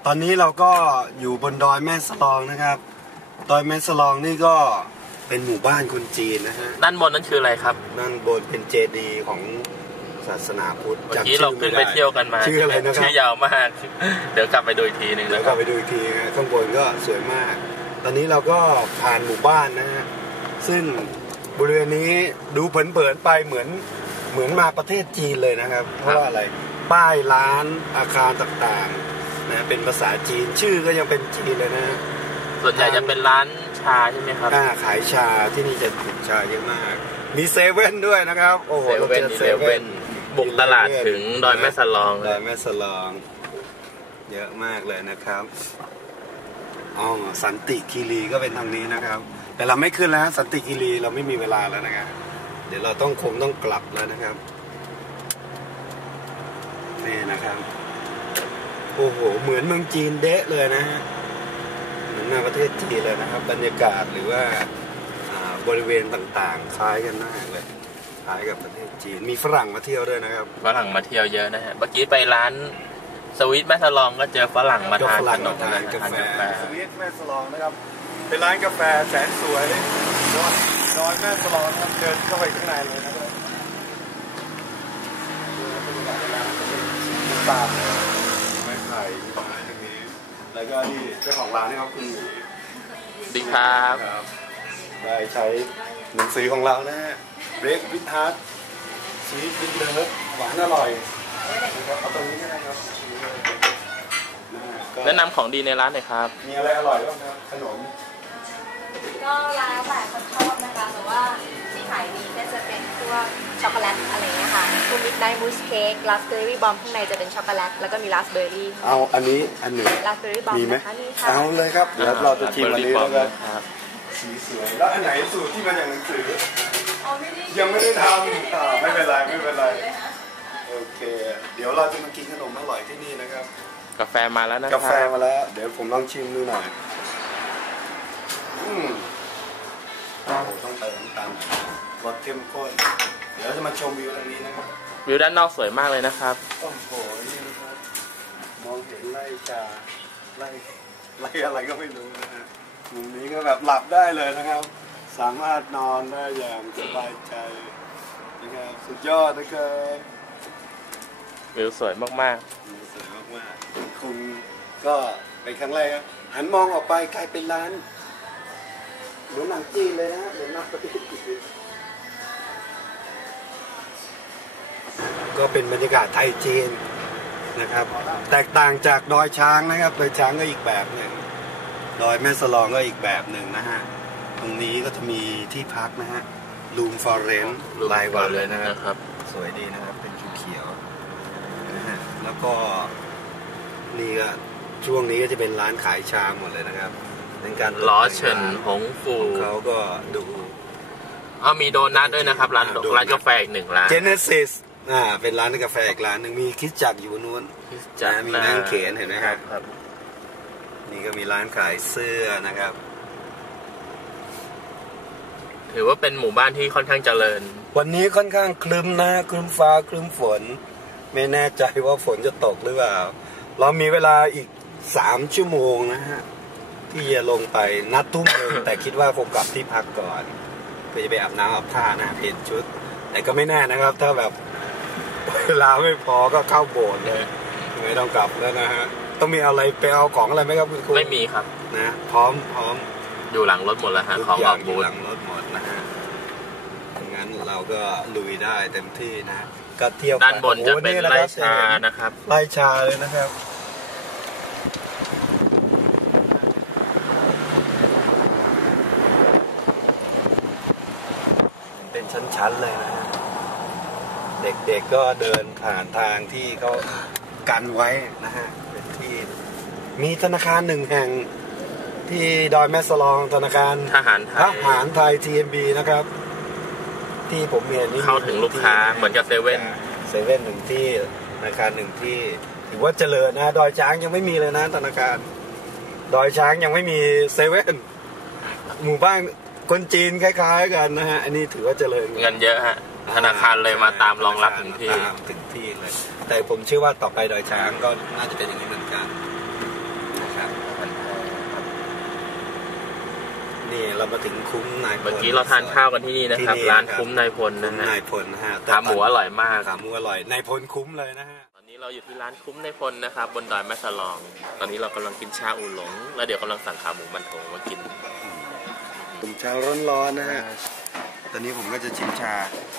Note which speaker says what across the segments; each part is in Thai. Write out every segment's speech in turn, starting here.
Speaker 1: อนนี้เราก็อยู่บนดอยแม่สลองนะครับดอยแม่สลองนี่ก็เป็นหมู่บ้านคนจีนนะฮะ
Speaker 2: ด้านบนนั้นคืออะไรครับ
Speaker 1: ด้านบนเป็นเจดีย์ของศาสนาพุทธ
Speaker 2: เมื่อกี้เราขึ้นไปเที่ยวกันมา
Speaker 1: ชื่ออะไรนะครับ
Speaker 2: ชื่อยาวมากเดี๋ยวกลับไปดูอีกทีนึงนะ
Speaker 1: กลับไปดูอีกทีข้างบนก็สวยมากตอนนี้เราก็ผ่านหมู่บ้านนะฮะซึ่งบริเวณนี้ดูเผินๆไปเหมือนมาประเทศจีนเลยนะครับเพราะว่าอะไรป้ายร้านอาคารต่างๆนะเป็นภาษาจีนชื่อก็ยังเป็นจีนเลยนะ
Speaker 2: ส่วนใหญ่จะเป็นร้านชาใช่ไหมครับ
Speaker 1: ขายชาที่นี่จะถูกชาเยอะมากมีเซเว่นด้วยนะครับโอ้โห
Speaker 2: เซเว่นบุกตลาดถึงดอยแม่สลอง
Speaker 1: ดอยแม่สลองเยอะมากเลยนะครับสันติคีรีก็เป็นทางนี้นะครับแต่เราไม่ขึ้นแล้วสันติคีรีเราไม่มีเวลาแล้วนะครับเดี๋ยวเราต้องกลับแล้วนะครับนี่นะครับโอ้โหเหมือนเมืองจีนเดะเลยนะฮะเหมือนประเทศจีนเลยนะครับบรรยากาศหรือว่าบริเวณต่างๆคล้ายกันมากเลยคล้ายกับประเทศจีนมีฝรั่งมาเที่ยวด้วยนะครับ
Speaker 2: ฝรั่งมาเที่ยวเยอะนะฮะเมื่อกี้ไปร้านสวีทแม่สลองก็เจอฝรั่งมาทานขนม
Speaker 1: กาแฟสวีทแม่สลองนะครับเป็นร้านกาแฟแสนสวยดอยแม่สลองครับเดินเข้าไปข้างในเลยนะครับตามไม้ไผ่ตรงนี้แล้วก็นี่เจ้าของร้านนี่ครับคุณหมี
Speaker 2: ดีครับ
Speaker 1: ได้ใช้หนังสือของเรานะฮะ Break with Heart ชีวิตวิตเลิฟหวานอร่อยเอาตรงนี้ก็ได้ครับ
Speaker 2: แนะนำของดีในร้านหน่อยครับ
Speaker 1: มีอะไรอร่อยบ้างครับขนม
Speaker 3: ก็ร้านแต่คนชอบนะคะแต่ว่าที่ขายดีก็จะเป็นพวกช็อกโกแลตอะไรเงี้ยค่ะพวกมิดไนท์มูสเค้กราสเบอร์รี่บอมข้างในจะเป็นช็อกโกแลตแล้วก็มีราสเบอร์รี่
Speaker 1: เอาอันนี้อันหนึ่ง
Speaker 3: ราสเบอร์รี่บอม
Speaker 1: มีไหมเอาเลยครับเดี๋ยวเราจะชิมอันนี้แล้วกันสีสวยแล้วอันไหนสูตรที่มาจากหนังสือยังไม่ได้ทำไม่เป็นไรโอเคเดี๋ยวเราจะมากินขนมอร่อยที่นี่นะครับ
Speaker 2: กาแฟมาแล้วนะครับ
Speaker 1: กาแฟมาแล้วเดี๋ยวผมลองชิมดูหน่อยต้องเติมน้ำตาลรสเข้มข้นเดี๋ยวจะมาชมวิวตรงนี้นะครับ
Speaker 2: วิวด้านนอกสวยมากเลยนะครับ
Speaker 1: โอ้โหนี่นะครับมองเห็นไร่ชาไร่อะไรก็ไม่รู้นะฮะมุมนี้ก็แบบหลับได้เลยนะครับสามารถนอนได้อย่างสบายใจนะครับสุดยอดนะครับ
Speaker 2: วิวสวยมาก
Speaker 1: ๆสวยมากๆคุณก็เป็นครั้งแรกหันมองออกไปกลายเป็นร้านเหมือนหนังจีนเลยนะเหมือนหนังประเทศจีนก็เป็นบรรยากาศไทยจีนนะครับแตกต่างจากดอยช้างนะครับดอยช้างก็อีกแบบหนึ่งดอยแม่สลองก็อีกแบบหนึ่งนะฮะตรงนี้ก็จะมีที่พักนะฮะลูมฟอร์เรนต์รายวันเลยนะครับสวยดีนะครับเป็นเขียวนะฮะแล้วก็นี่ก็ช่วงนี้ก็จะเป็นร้านขายชาหมดเลยนะครับเป็นการ
Speaker 2: ล้อเฉินหงฟู
Speaker 1: เขาก็ดู
Speaker 2: มีโดนัทด้วยนะครับร้านกาแฟอีกหนึ่งร้าน
Speaker 1: Genesis เป็นร้านกาแฟอีกร้านหนึ่งมีคิดจักอยู่นู้นมีนั่งเขียนเห็นไหมครับนี่ก็มีร้านขายเสื้อนะครับ
Speaker 2: ถือว่าเป็นหมู่บ้านที่ค่อนข้างเจริญ
Speaker 1: วันนี้ค่อนข้างครึ้มนะครึ้มฟ้าครึ้มฝนไม่แน่ใจว่าฝนจะตกหรือเปล่าเรามีเวลาอีก3 ชั่วโมงนะฮะที่จะลงไปนัดทุ่มนึงแต่คิดว่าคงกลับที่พักก่อนเพื่อจะไปอาบน้ำอาบท่านะเปลี่ยนชุดแต่ก็ไม่แน่นะครับถ้าแบบเวลาไม่พอก็เข้าโบสถ์เลยไม่ต้องกลับแล้วนะฮะต้องมีอะไรไปเอาของอะไรไหมครับคุณครู
Speaker 2: ไม่มีครับ
Speaker 1: นะพร้อม
Speaker 2: อยู่หลังรถหมดแล้วฮะของออกบูธ
Speaker 1: หลังรถหมดนะฮะงั้นเราก็ลุยได้เต็มที่นะก็เที่ยว
Speaker 2: ด้านบนจะเป็นไร่ชานะครับ
Speaker 1: ไร่ชาเลยนะครับเป็นชั้นๆเลยนะฮะเด็กๆก็เดินผ่านทางที่เขากันไว้นะฮะเป็นที่มีธนาคาร1 แห่งที่ดอยแม่สลองธนาคาร
Speaker 2: ทหาร
Speaker 1: ไทย TMB นะครับที่ผมเห็นนี่
Speaker 2: เข้าถึงลูกค้าเหมือนกับเซเว่น
Speaker 1: 1 ที่ธนาคาร1 ที่ถือว่าเจริญนะดอยช้างยังไม่มีเลยนะธนาคารดอยช้างยังไม่มีเซเว่นหมู่บ้านคนจีนคล้ายๆกันนะฮะอันนี้ถือว่าเจริญ
Speaker 2: เงินเยอะฮะธนาคารเลยมาตามรองรับถึงที่
Speaker 1: เลยแต่ผมเชื่อว่าต่อไปดอยช้างก็น่าจะเป็นอย่างนี้เหมือนกันนี่เรามาถึงคุ้มนายพล
Speaker 2: เมื่อกี้เราทานข้าวกันที่นี่นะครับ ร้านคุ้มนายพล
Speaker 1: คุ้
Speaker 2: นะ
Speaker 1: ม
Speaker 2: ฮะ
Speaker 1: นายพลนะฮะ
Speaker 2: ขาหมูอร่อยมาก
Speaker 1: ขาหมูอร่อยนายพลคุ้มเลยนะฮะ
Speaker 2: ตอนนี้เราอยู่ที่ร้านคุ้มนายพลนะครับบนดอยแม่สลอง ตอนนี้เรากำลังกินชาอูหลง แล้วเดี๋ยวกำลังสั่งขาหมูมันโถมากิน
Speaker 1: ตุ่มชาร้อนๆนะฮะตอนนี้ผมก็จะชิมชาร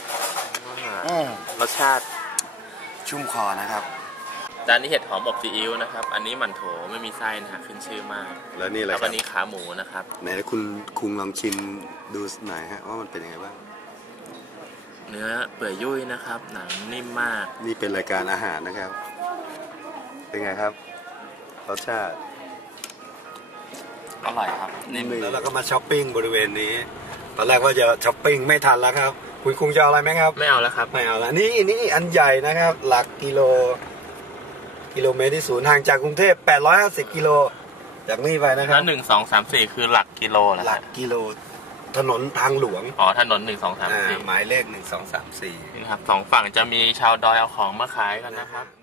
Speaker 2: สชาติ
Speaker 1: ชุ่มคอนะครับ
Speaker 2: จานนี้เห็ดหอมอบซีอิ๊วนะครับ อันนี้มันโถไม่มีไส้นะฮะขึ้นชื่อมาก
Speaker 1: แล้วนี่อะไร
Speaker 2: แล้ว
Speaker 1: ค
Speaker 2: ก็
Speaker 1: รับ
Speaker 2: นี้ขาหมูนะครับ
Speaker 1: ไหนคุณลองชิมดูหน่อยฮะว่ามันเป็นยังไงบ้าง
Speaker 2: เนื้อเปื่อยยุ่ยนะครับ หนังนิ่มมาก
Speaker 1: นี่เป็นรายการอาหารนะครับ เป็นไงครับรสชาติ
Speaker 2: อร่อยครับนิ่ม
Speaker 1: แล้วเราก็มาช้อปปิ้งบริเวณนี้ ตอนแรกว่าจะช้อปปิ้งไม่ทันแล้วครับ คุณคุงจะเอาอะไรไหมครับ
Speaker 2: ไม่เอาแล้วครับ
Speaker 1: ไม่เอาแล้วนี่อันใหญ่นะครับ หลักกิโลเมตรที่ศูนย์ห่างจากกรุงเทพ850กิโลจากนี่ไปนะครั
Speaker 2: แล้
Speaker 1: บ
Speaker 2: ว1 2 3 4คือหลักกิโลเหรอ
Speaker 1: หลักกิโลถนนทางหลวง
Speaker 2: อ๋อถนน1 2 3 4
Speaker 1: หมายเลข1234
Speaker 2: นี่ครับสองฝั่งจะมีชาวดอยเอาของมาขายกันนะครับ